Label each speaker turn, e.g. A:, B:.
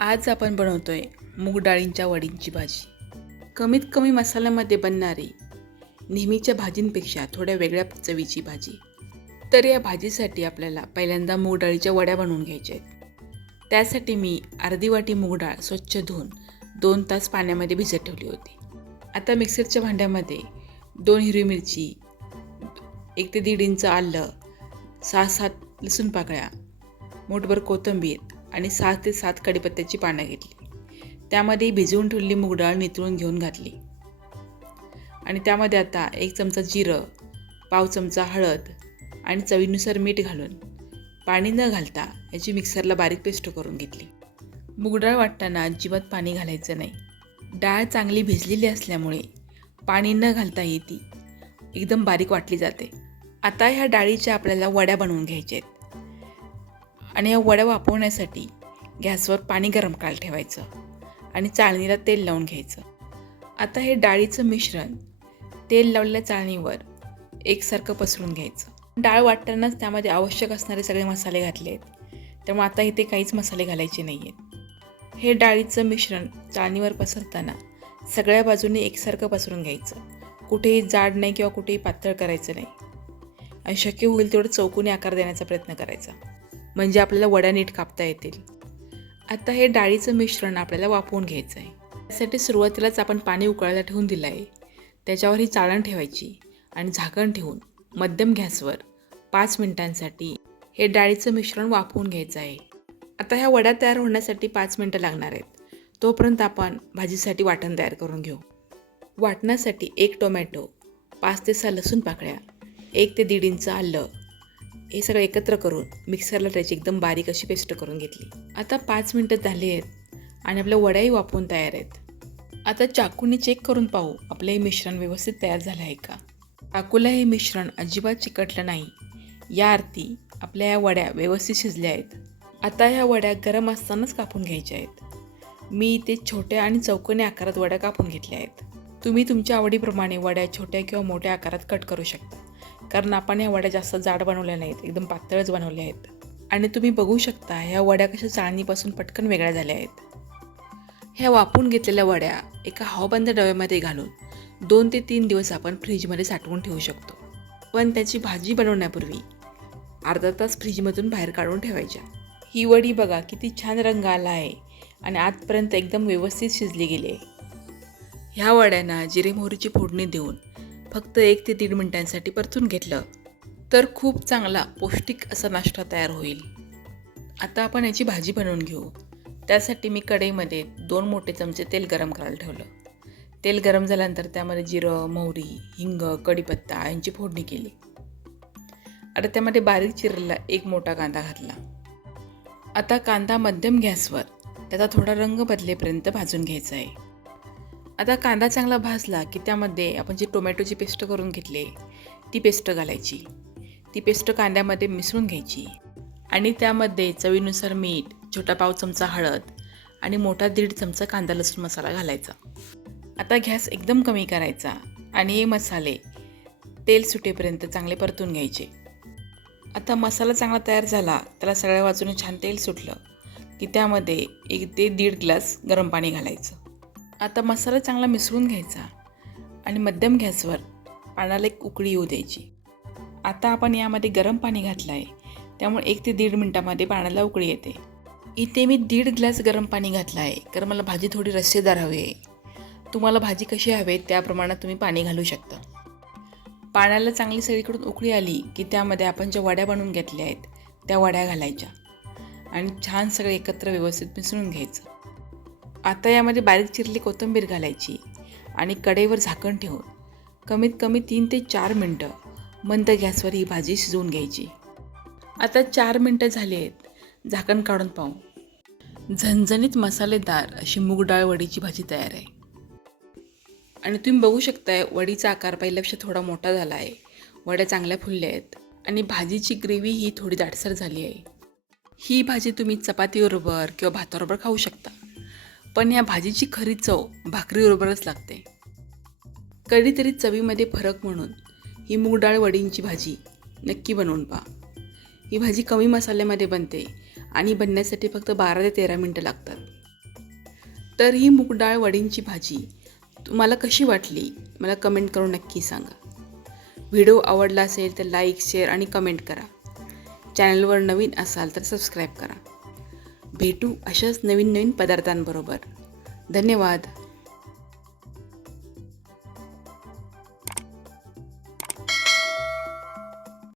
A: आज आपण बनवतोय मूग डाळींच्या वडींची भाजी. कमीत कमी मसाल्यामध्ये बनणारी नेहमीच्या भाजींपेक्षा थोड्या वेगळ्या चवीची भाजी. तर या भाजीसाठी आपल्याला पहिल्यांदा मूग डाळीच्या वड्या बनवून घ्यायच्या आहेत. त्यासाठी मी अर्धी वाटी मूग डाळ स्वच्छ धुवून दोन तास पाण्यामध्ये भिजत ठेवली होती. आता मिक्सरच्या भांड्यामध्ये दोन हिरवी मिरची एक ते दीड इंच आलं सहा सात लसूण पाकळ्या मोठभर कोथिंबीर आणि सहा ते सात कडीपत्त्याची पानं घेतली. त्यामध्ये भिजवून ठेवलेली मुगडाळ नितळून घेऊन घातली. आणि त्यामध्ये आता एक चमचा जिरं पाव चमचा हळद आणि चवीनुसार मीठ घालून पाणी न घालता याची मिक्सरला बारीक पेस्ट करून घेतली. मुगडाळ वाटताना अजिबात पाणी घालायचं नाही. डाळ चांगली भिजलेली असल्यामुळे पाणी न घालता ती एकदम बारीक वाटली जाते. आता ह्या डाळीच्या आपल्याला वड्या बनवून घ्यायच्या आहेत. आणि या वड्या वापरण्यासाठी गॅसवर पाणी गरम करायला ठेवायचं आणि चाळणीला तेल लावून घ्यायचं. आता हे डाळीचं मिश्रण तेल लावलेल्या चाळणीवर एकसारखं पसरून घ्यायचं. डाळ वाटतानाच त्यामध्ये आवश्यक असणारे सगळे मसाले घातले आहेत त्यामुळे आता इथे काहीच मसाले घालायचे नाही आहेत हे डाळीचं मिश्रण चाळणीवर पसरताना सगळ्या बाजूने एकसारखं पसरून घ्यायचं. कुठेही जाड नाही किंवा कुठेही पातळ करायचं नाही. आणि शक्य होईल तेवढं चौकोनी आकार देण्याचा प्रयत्न करायचा. म्हणजे आपल्याला वड्या नीट कापता येतील. आता हे डाळीचं मिश्रण आपल्याला वापरून घ्यायचं आहे त्यासाठी सुरुवातीलाच आपण पाणी उकळायला ठेवून दिलं आहे त्याच्यावर ही चाळण ठेवायची आणि झाकण ठेवून मध्यम गॅसवर पाच मिनिटांसाठी हे डाळीचं मिश्रण वाफवून घ्यायचं आहे आता ह्या वड्या तयार होण्यासाठी पाच मिनटं लागणार आहेत. तोपर्यंत आपण भाजीसाठी वाटण तयार करून घेऊ. वाटण्यासाठी एक टोमॅटो पाच ते सहा लसूण पाकळ्या एक ते दीड इंच आलं हे सगळं एकत्र करून मिक्सरला त्याची एकदम बारीक अशी पेस्ट करून घेतली. आता पाच मिनटं झाली आहेत आणि आपल्या वड्याही वापरून तयार आहेत. आता चाकूने चेक करून पाहू आपलं हे मिश्रण व्यवस्थित तयार झालं आहे का? चाकूला हे मिश्रण अजिबात चिकटलं नाही. या अर्थी आपल्या या वड्या व्यवस्थित शिजल्या आहेत. आता ह्या वड्या गरम असतानाच कापून घ्यायच्या आहेत. मी इथे छोट्या आणि चौकोनी आकारात वड्या कापून घेतल्या आहेत. तुम्ही तुमच्या आवडीप्रमाणे वड्या छोट्या किंवा मोठ्या आकारात कट करू शकता. कारण आपण ह्या वड्या जास्त जाड बनवल्या नाहीत एकदम पातळच बनवल्या आहेत. आणि तुम्ही बघू शकता ह्या वड्या कशा चाळणीपासून पटकन वेगळ्या झाल्या आहेत. ह्या वापरून घेतलेल्या वड्या एका हवाबंद डब्यामध्ये घालून दोन ते तीन दिवस आपण फ्रीजमध्ये साठवून ठेवू शकतो. पण त्याची भाजी बनवण्यापूर्वी अर्धा तास फ्रीजमधून बाहेर काढून ठेवायच्या. ही वडी बघा किती छान रंग आला आहे आणि आजपर्यंत एकदम व्यवस्थित शिजली गेली आहे. ह्या वड्यांना जिरे मोहरीची फोडणी देऊन फक्त एक ते दीड मिनिटांसाठी परतून घेतलं तर खूप चांगला पौष्टिक असा नाश्ता तयार होईल. आता आपण याची भाजी बनवून घेऊ. त्यासाठी मी कढईमध्ये दोन मोठे चमचे तेल गरम करायला ठेवलं. तेल गरम झाल्यानंतर त्यामध्ये जिरं मोहरी हिंग कढीपत्ता यांची फोडणी केली. आता त्यामध्ये बारीक चिरलेला एक मोठा कांदा घातला. आता कांदा मध्यम गॅसवर त्याचा थोडा रंग बदलेपर्यंत भाजून घ्यायचा आहे. आता कांदा चांगला भाजला की त्यामध्ये आपण जी टोमॅटोची पेस्ट करून घेतली ती पेस्ट घालायची. ती पेस्ट कांद्यामध्ये मिसळून घ्यायची. आणि त्यामध्ये चवीनुसार मीठ छोटा पाव चमचा हळद आणि मोठा दीड चमचा कांदा लसूण मसाला घालायचा. आता गॅस एकदम कमी करायचा आणि हे मसाले तेल सुटेपर्यंत चांगले परतून घ्यायचे. आता मसाला चांगला तयार झाला त्याला सगळ्या बाजूने छान तेल सुटलं की त्यामध्ये एक ते दीड ग्लास गरम पाणी घालायचं. आता मसाला चांगला मिसळून घ्यायचा आणि मध्यम गॅसवर पाण्याला एक उकळी येऊ द्यायची. आता आपण यामध्ये गरम पाणी घातलं आहे त्यामुळे एक ते दीड मिनटामध्ये पाण्याला उकळी येते. इथे मी दीड ग्लास गरम पाणी घातलं आहे कारण मला भाजी थोडी रस्सेदार हवी आहे. तुम्हाला भाजी कशी हवी त्या प्रमाणात तुम्ही पाणी घालू शकता. पाण्याला चांगली सगळीकडून उकळी आली की त्यामध्ये आपण ज्या वड्या बनवून घेतल्या आहेत त्या वड्या घालायच्या. आणि छान सगळे एकत्र व्यवस्थित मिसळून घ्यायचं. आता यामध्ये बारीक चिरली कोथिंबीर घालायची आणि कढईवर झाकण ठेवून कमीत कमी तीन ते चार मिनटं मंद गॅसवर ही भाजी शिजवून घ्यायची. आता चार मिनटं झाली आहेत. झाकण काढून पाहू. झणझणीत मसालेदार अशी मूग डाळ वडीची भाजी तयार आहे. आणि तुम्ही बघू शकताय वडीचा आकार पहिल्यापेक्षा थोडा मोठा झाला आहे. वड्या चांगल्या फुलल्या आहेत आणि भाजीची ग्रेव्ही ही थोडी दाटसर झाली आहे. ही भाजी तुम्ही चपातीबरोबर किंवा भाताबरोबर खाऊ शकता. पण या भाजीची खरी चव भाकरीबरोबरच लागते. कधीतरी चवीमध्ये फरक म्हणून ही मूग डाळ वडींची भाजी नक्की बनवून पहा. ही भाजी कमी मसाल्यामध्ये बनते आणि बनण्यासाठी फक्त बारा ते तेरा मिनटं लागतात. तर ही मूग डाळ वडींची भाजी तुम्हाला कशी वाटली मला कमेंट करून नक्की सांगा. व्हिडिओ आवडला असेल तर लाईक शेअर आणि कमेंट करा. चॅनलवर नवीन असाल तर सबस्क्राईब करा. भेटू अशाच नवीन नवीन पदार्थांबरोबर. धन्यवाद.